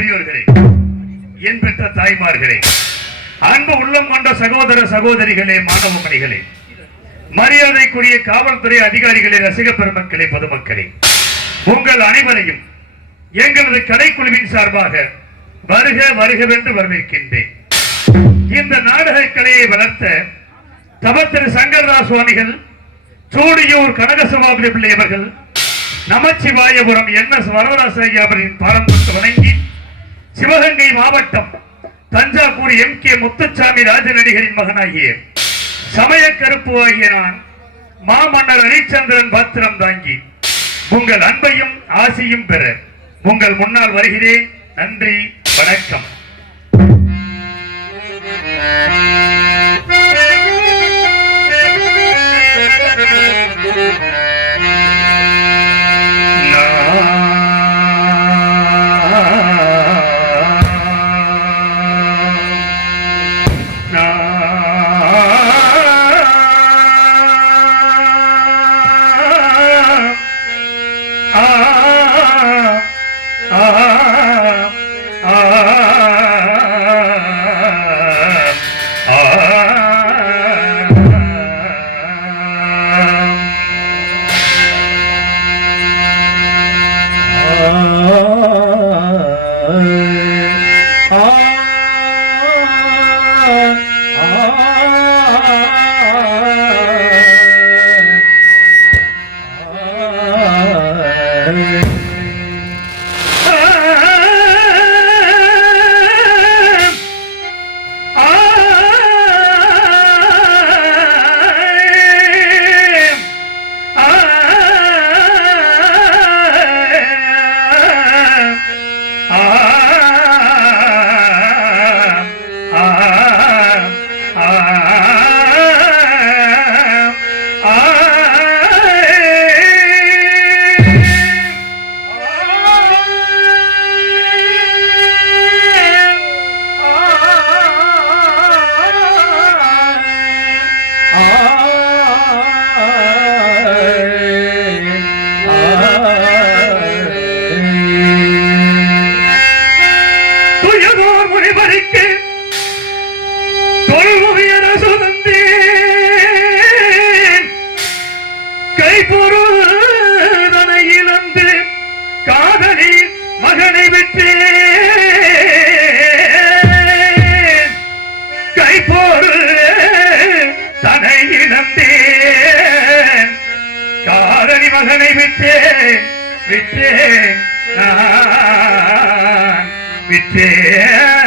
பெரியோர்களே என் பெற்ற தாய்மார்களே அன்பு உள்ளம் கொண்ட சகோதர சகோதரிகளே மாணவ மணிகளே மரியாதைக்குரிய காவல்துறை அதிகாரிகளே ரசிக பெருமக்களே பொதுமக்களே உங்கள் அனைவரையும் எங்களது கலைக்குழுவின் சார்பாக வருக வருகவென்று வரவேற்கின்றேன். இந்த நாடக கலையை வளர்த்த தவத்திரு சங்கரதாஸ் சுவாமிகள் சூடியூர் கனகசபாபதி பிள்ளை அவர்கள் நமச்சிவாயபுரம் என் எஸ் வரதராச ஐயா அவர்களின் பாரம் வணங்கி சிவகங்கை மாவட்டம் தஞ்சாவூர் எம். கே. முத்துச்சாமி ராஜநடிகரின் மகனாகிய சமய கருப்பு ஆகிய நான் மாமன்னர் ஹரிச்சந்திரன் பாத்திரம் தாங்கி உங்கள் அன்பையும் ஆசையும் பெற உங்கள் முன்னால் வருகிறேன். நன்றி வணக்கம். துயதோர் காதலி மகனை விட்டேன் விட்டேன் விட்டேன்.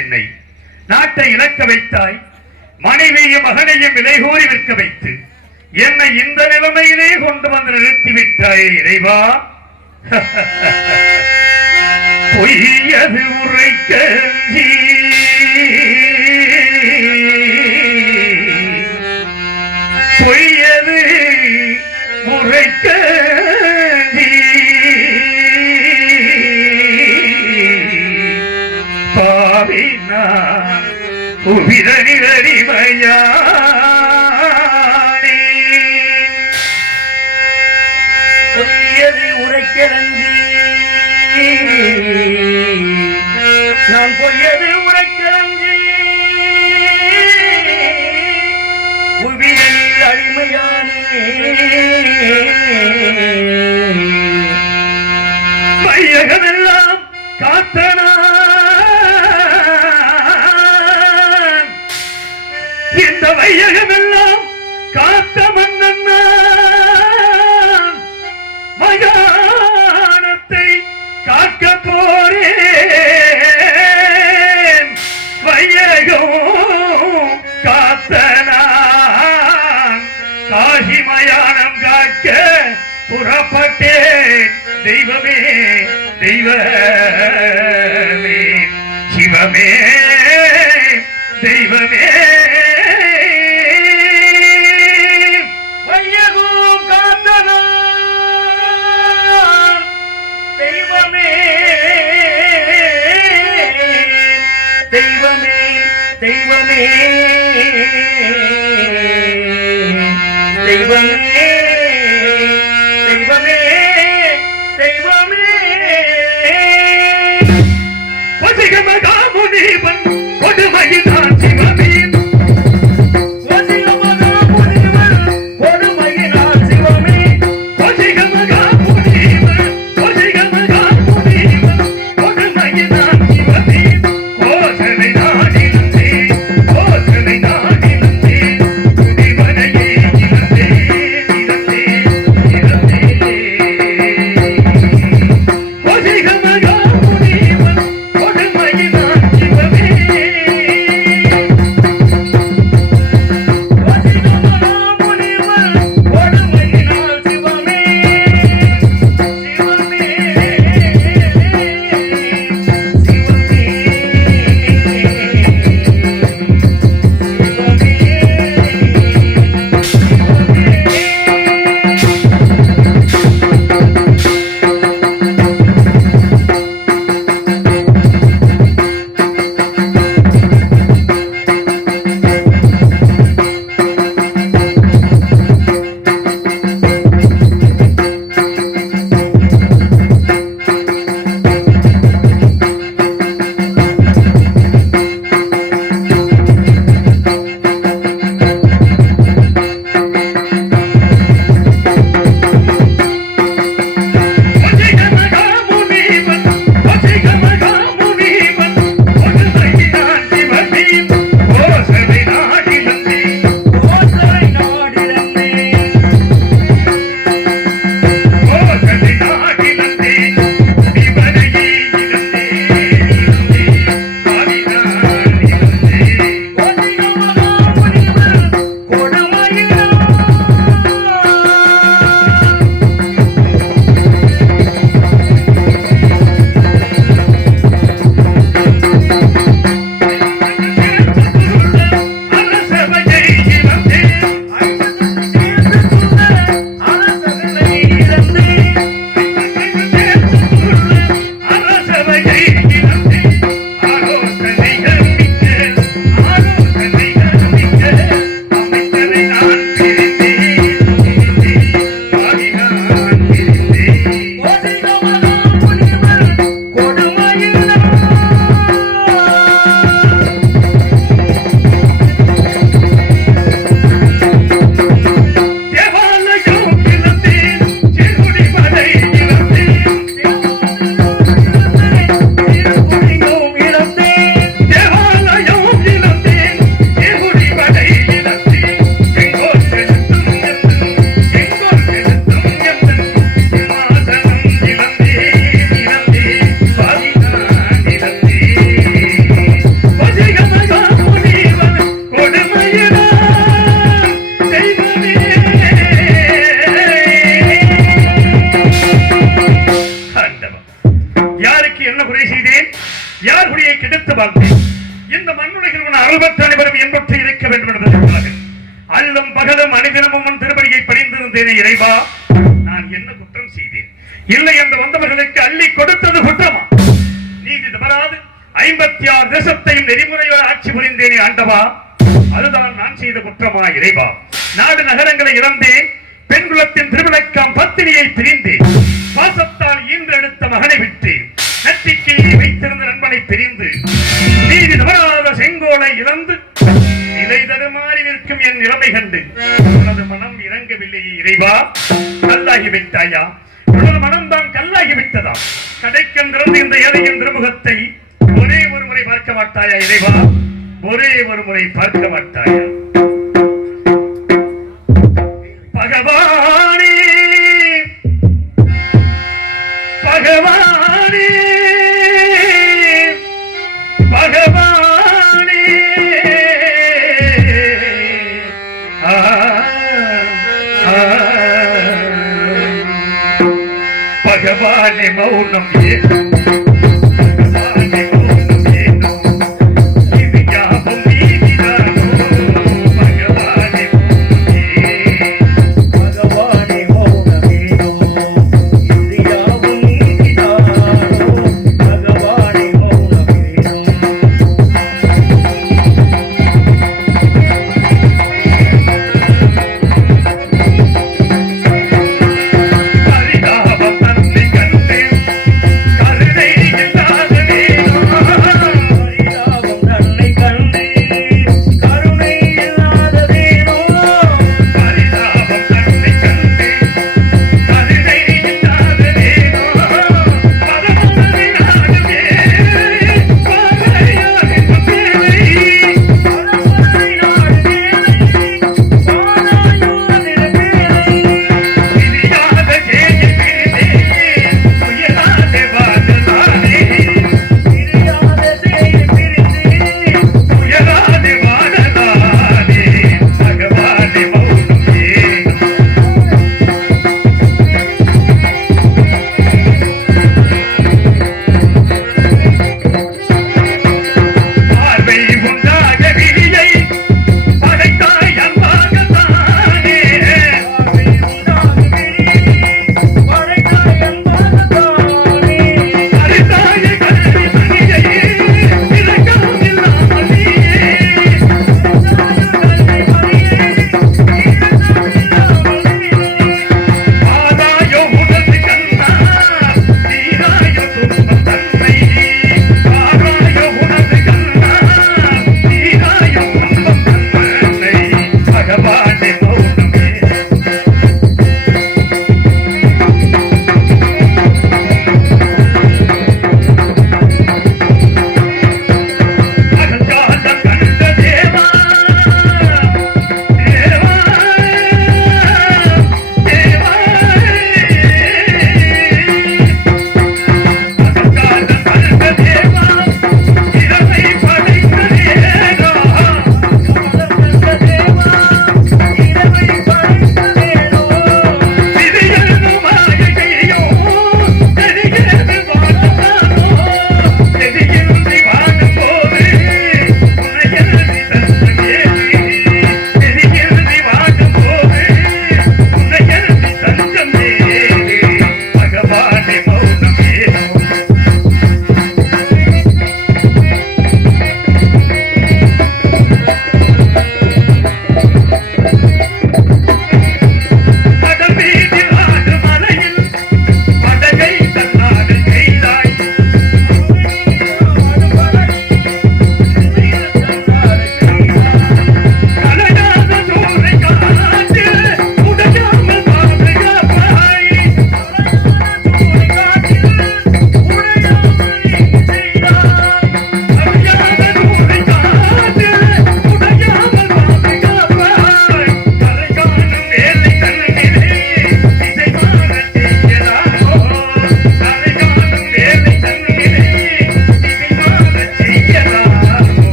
என்னை நாட்டை இழக்க வைத்தாய் மனைவியும் மகனையும் விலை கூறி விற்க வைத்து என்னை இந்த நிலைமையிலே கொண்டு வந்து நிறுத்தி விட்டாயே இறைவா பொய்யது உரைக்க உவிரணிவரிமையானே பொய்யது உரைக்கிறஞ்சி நான் பொய்யது தெய்வமே தெய்வமே சிவமே தெய்வமே. தெய்வமே தெய்வமே. தெய்வமே. ஐம்பத்தி ஆறு தேசத்தையும் நெறிமுறையோடு ஆட்சி புரிந்தேனே ஆண்டவா? அதுதான் நான் செய்த குற்றமா இறைவா? நாடு நகரங்களை இழந்தேன் பெண் குலத்தின் திருவிளக்கம் பத்தினியை பிரிந்தேன் பாசத்தால் ஈன்றெடுத்த மகனை விட்டு நட்டிக்கையை வைத்திருந்த நண்பனை பிரிந்து நீதி தவறாத செங்கோலை இழந்து நிலை தருமாறி நிற்கும் என் நிலைமை கண்டு உனது மனம் இறங்கவில்லையே இறைவா? கல்லாகி விட்டாயா? உனது மனம்தான் கல்லாகி விட்டதா? கடைக்கம் திறந்து இந்த ஏழையின் திருமுகத்தை ஒரே ஒரு முறை பார்க்க மாட்டாயா இறைவா? ஒரே ஒரு முறை பார்க்க மாட்டாயா? பகவானே! பகவானே! பகவானே! பகவானே மௌனம் ஏன்?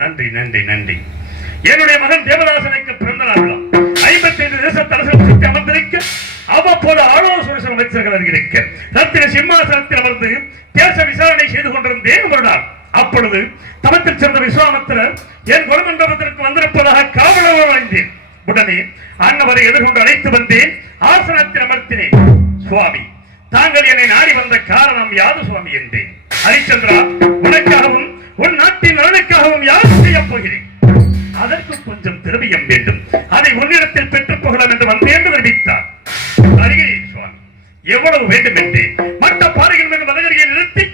நன்றி நன்றி நன்றி. என்னுடைய மகன் தேவதாசனுக்கு பிறந்த நாள் விழா. ஐம்பத்தி ஐந்து தேச தலைவர் சுற்றி அமர்ந்திருக்க அவ்வப்போது ஆலோசனை அமைச்சர்கள் அருகிருக்க ரத்தின சிம்மாசனத்தில் அமர்ந்து தேச விசாரணை செய்து கொண்டிருந்தேன் ஒரு அப்பொழுது தமத்தில் சேர்ந்த விஸ்வாமித்திரர் என் குணமண்டபத்திற்கு வந்திருப்பதாக காவலர் அடைந்தேன் உடனே அன்னவரை எதிர்கொண்டு அழைத்து வந்தேன். ஆசனத்தில் அமர்த்தினேன். சுவாமி தாங்கள் என்னை நாடி வந்த காரணம் யாது சுவாமி என்றேன். ஹரிச்சந்திரா உனக்காகவும் உன் நாட்டின் நலனுக்காகவும் யார் செய்யப் போகிறேன்? அதற்கு கொஞ்சம் திரவியம் வேண்டும். அதை உன்னிடத்தில் பெற்றுப் போகலாம் என்று வந்தேன் என்று தெரிவித்தார். சுவாமி எவ்வளவு வேண்டும் என்று மற்ற பாறைகள் மீது மதகரியை நிறுத்தி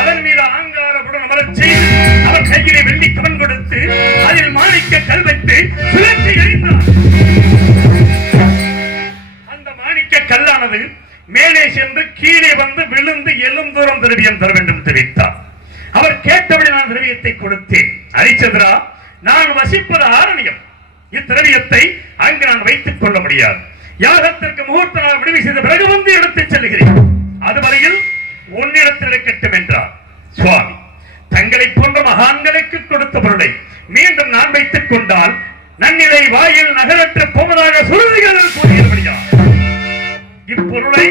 அதன் மீது ஆங்காரப்புடன் அமரச் செய்து அவர் கையிலே வெள்ளி கவன் கொடுத்து அதில் மாணிக்க கல் வைத்து சுழற்சி எறிந்தார் அந்த மாணிக்க கல்லானது மேலே சென்று கீழே வந்து விழுந்து எலும்புறம் திரவியம் தர வேண்டும் தெரிவித்தார். அவர் கேட்டபடி நான் திரவியத்தை கொடுத்தேன். ஹரிச்சந்திரா நான் வசிப்பது ஆரணியம். இத்திரவியத்தை அங்கு நான் வைத்துக் கொள்ள முடியாது. யாகத்திற்கு முகூர்த்த நாள் முடிவு செய்த பிறகு வந்து எடுத்துச் செல்கிறேன் அதுவரையில் உன்னிடத்தில் இருக்கட்டும் என்றார். சுவாமி தங்களை போன்ற மகான்களுக்கு கொடுத்த பொருளை மீண்டும் நான் வைத்துக் கொண்டால் நன்னிலை வாயில் நகரற்ற போவதாக சுருதிகள் கூறியபடியா? இப்பொருளை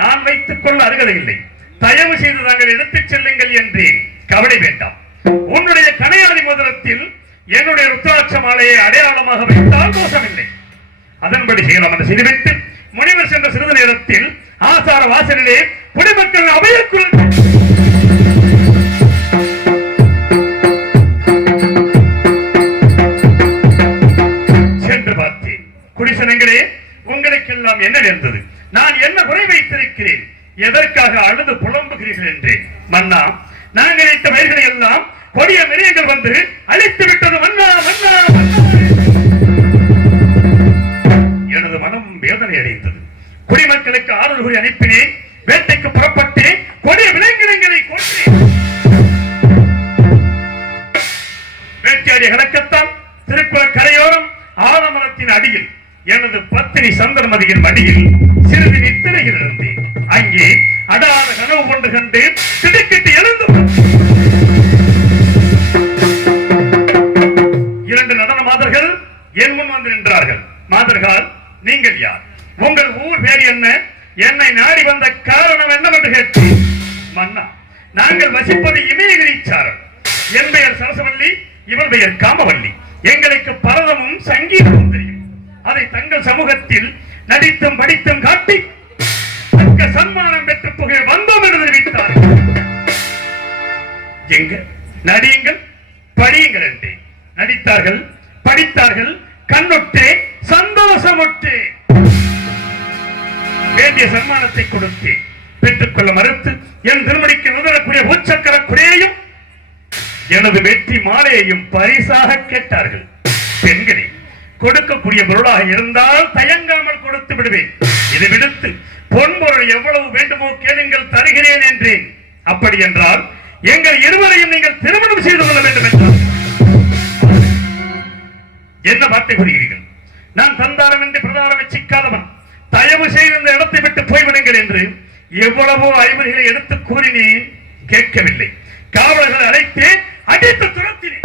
நான் வைத்துக் கொள்ள அருகதை இல்லை. தயவு செய்து தாங்கள் எடுத்துச் செல்லுங்கள் என்றேன். கவலை வேண்டாம். உன்னுடைய கனையாளி முதலத்தில் என்னுடைய ருத்ராட்ச மாலையை அடையாளமாக வைத்தால் மோசமில்லை. அதன்படி செய்யலாம் என்று செய்துவிட்டு முனிவர் சென்ற சிறிது நேரத்தில் ஆசார வாசலிலே குடிமக்கள் அவையக்குள் சென்று பார்த்தேன். குடிசனங்களே உங்களுக்கெல்லாம் என்ன நேர்ந்தது? நான் என்ன குறை வைத்திருக்கிறேன்? எதற்காக அழுது புலம்புகிறீர்கள் என்றேன். மன்னா நாங்கள் இட்ட பயிர்களை எல்லாம் கொடிய மிருகங்கள் வந்து அழித்து விட்டது. மன்னா மன்னா எனது மனம் வேதனை அடைந்தது. குடிமக்களுக்கு ஆறுதல் கூறி அனுப்பினேன். வேட்டைக்கு புறப்பட்டேன். கொடிய விலங்கினங்களை கொன்றேன். வேட்டையாடிய திருக்குள கரையோரம் ஆலமரத்தின் அடியில் எனது பத்தினி சந்திரமதியின் மடியில் சிறிது நித்திரையில் இருந்தேன். அங்கே அடாத கனவு கொண்டு கண்டு திடுக்கிட்டு என் முன் வந்து நின்றார்கள். மாதர்கள் நீங்கள் யார்? உங்கள் ஊர் பேர் என்ன? என்னை நாடி வந்த காரணம் என்னவென்று கேட்டு மன்னா நாங்கள் வசிப்பது இமயகிரிச்சாரல் என் பெயர் சரசவல்லி இவள் பெயர் காமவல்லி. எங்களுக்கு பரதமும் சங்கீதமும் தெரியும். அதை தங்கள் சமூகத்தில் நடித்தும் படித்தும் காட்டி தக்க சன்மானம் பெற்று புகழ் வந்தோம் என்று தெரிவித்தார் எங்க? நடியுங்கள் படியுங்கள் என்றேன். நடித்தார்கள் படித்தார்கள் கண்ணுட்டே சந்தோஷமுட்டு. வேண்டிய சன்மானத்தை கொடுத்து பெற்றுக்கொள்ள மறுத்து என் திருமணிக்கு நுதரக்கூடிய உச்சக்கர குறையையும் எனது வெற்றி மாலையையும் பரிசாக கேட்டார்கள். பெண்களே கொடுக்கக்கூடிய பொருளாக இருந்தால் தயங்காமல் கொடுத்து விடுவேன். இது விடுத்து பொன்பொருள் எவ்வளவு வேண்டுமோ கேளுங்கள் தருகிறேன் என்றேன். அப்படி என்றால் எங்கள் இருவரையும் நீங்கள் திருமணம் செய்து கொள்ள வேண்டும் என்றார்கள் என்ன வார்த்தை கூறுகிறீர்கள்? நான் தந்தாரம் என்று பிரதாரம் வச்சிக்காதவன். தயவு செய்து இந்த இடத்தை விட்டு போய்விடுங்கள் என்று எவ்வளவோ அறிவுரைகளை எடுத்து கூறினேன் கேட்கவில்லை. காவலர்கள் அழைத்து அடித்து துரத்தினேன்.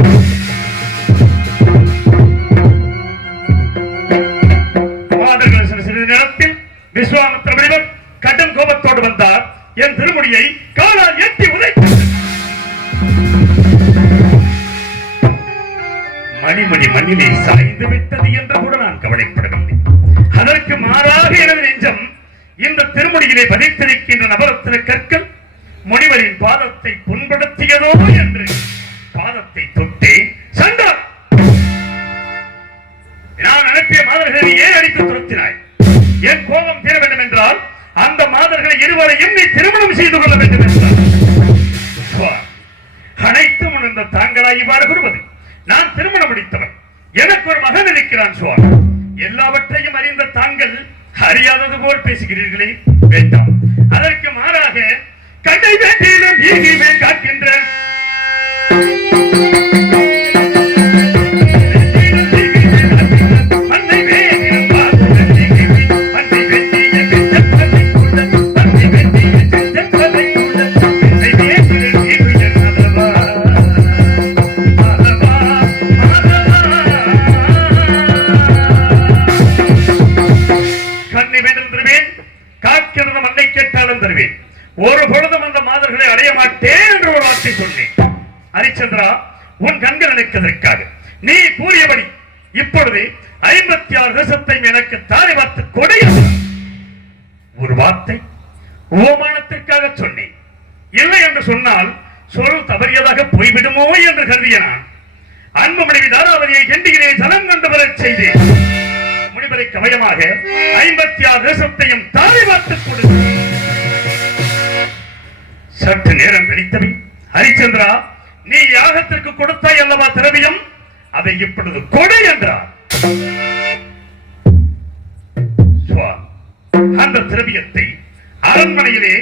சிறிது நேரத்தில் விஸ்வாமித்திர முனிவர் கடும் கோபத்தோடு வந்தார். என் திருமுடியை காலால் எட்டி உதைத்தார் மணிமணி மண்ணிலே சாய்ந்து விட்டது என்று கூட நான் கவலைப்படவில்லை. அதற்கு மாறாக எனது நெஞ்சம் இந்த திருமணியிலே பதித்திருக்கின்ற நபரத்தின கற்கள் முனிவரின் பாதத்தை புண்படுத்தியதோ என்று பாதத்தை தொட்டே சண்டா! நான் அனுப்பிய மாதர்களை ஏன் அடித்து துரத்தினாய்? என் கோபம் தீர வேண்டும் என்றால் அந்த மாதர்களை இருவரையும் நீ திருமணம் செய்து கொள்ள வேண்டும் என்றார் அனைத்தும் உணர்ந்த தாங்களா இவ்வாறு கூறுவது. நான் திருமணம் முடித்தவன். எனக்கு ஒரு மகன் இருக்கிறான் சுவாமி. எல்லாவற்றையும் அறிந்த தாங்கள் அறியாதது போல் பேசுகிறீர்களே? வேண்டாம். அதற்கு மாறாக கடை வேண்டியிலும் ஈகிமே காக்கின்ற அதை இப்பொழுது கொடு என்றார். அந்த திரவியத்தை அரண்மனையிலே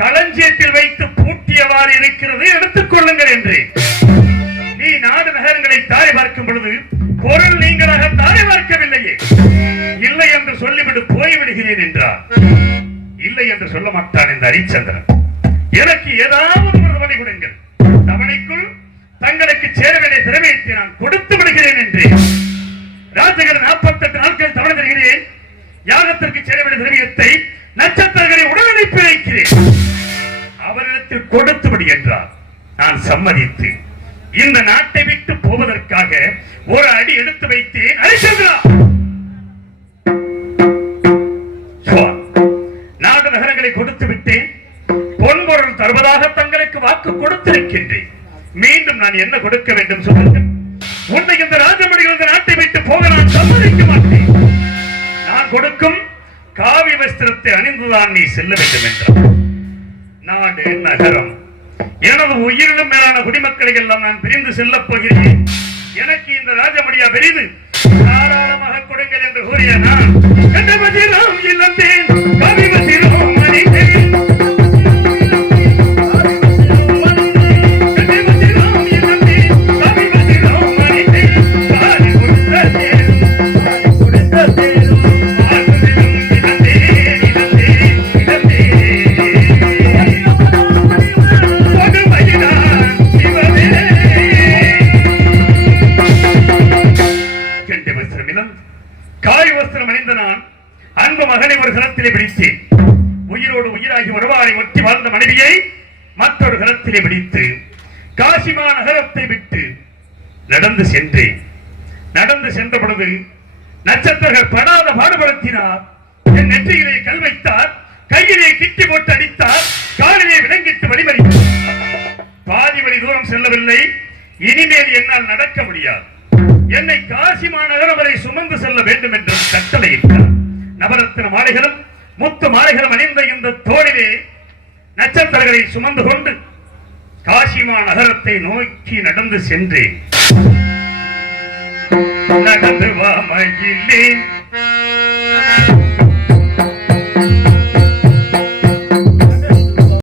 களஞ்சியத்தில் வைத்து பூட்டியவாறு இருக்கிறது எடுத்துக் கொள்ளுங்கள் என்று. நீ நாடு நகரங்களை தாய் பார்க்கும் பொழுது பொருள் நீங்களாக தாரை பார்க்கவில்லையே. இல்லை என்று சொல்லிவிட்டு போய்விடுகிறேன் என்றார். இல்லை என்று சொல்ல மாட்டான் இந்த ஹரிச்சந்திரன். எனக்கு ஏதாவது ஒரு தவணை கொடுங்கள். தவணைக்குள் தங்களுக்கு சேர வேண்டிய திறமையத்தை நான் கொடுத்து விடுகிறேன் என்று. ராஜகர் நாற்பத்தெட்டு நாட்கள் தவணை தருகிறேன் யாகத்திற்கு சேர வேண்டிய திரவியத்தை நட்சத்திரங்களை உடனடிப்பு வைக்கிறேன் அவரிடத்தில் கொடுத்துபடி என்றார். நான் சம்மதித்து இந்த நாட்டை விட்டு போவதற்காக ஒரு அடி எடுத்து வைத்தேன். ஹரிச்சந்திரா சுவா, நாடு நகரங்களை கொடுத்து விட்டேன். பொன்பொருள் தருவதாக தங்களுக்கு வாக்கு கொடுத்திருக்கின்றேன். மீண்டும் நான் என்ன கொடுக்க வேண்டும் சொல்லுங்கள். உன்னை இந்த ராஜமணிகள் இந்த நாட்டை விட்டு போக நான் சம்மதிக்க மாட்டேன். நான் கொடுக்கும் காவி வஸ்திரத்தை அணிந்துதான் நீ செல்ல வேண்டும் என்றார். நாடு நகரம் எனது உயிரினும் மேலான குடிமக்களை எல்லாம் நான் பிரிந்து செல்லப் போகிறேன். எனக்கு இந்த ராஜமடியா பெரிது. தாராளமாக கொடுங்கள் என்று கூறிய நான் இல்லத்தே. காசிமா நகரத்தை விட்டு நடந்து சென்றேன். நடந்து சென்ற பொழுது நட்சத்திரங்கள் படாத பாடுபடுத்தினார். என் நெற்றியிலே கல் வைத்தார். கையிலே கிட்டி போட்டு அடித்தார். காலிலே விலங்கிட்டு வழிமறித்தார் பாதி வழி தூரம் செல்லவில்லை. இனிமேல் என்னால் நடக்க முடியாது. என்னை காசி மாநகரம் வரை சுமந்து செல்ல வேண்டும் என்று கட்டளையிட்டார் நவரத்தின மாலைகளும் முத்து மாலைகளும் அணிந்த இந்த தோளிலே நட்சத்திரங்களை சுமந்து கொண்டு காசிமா நகரத்தை நோக்கி நடந்து சென்றேன். நடந்து வா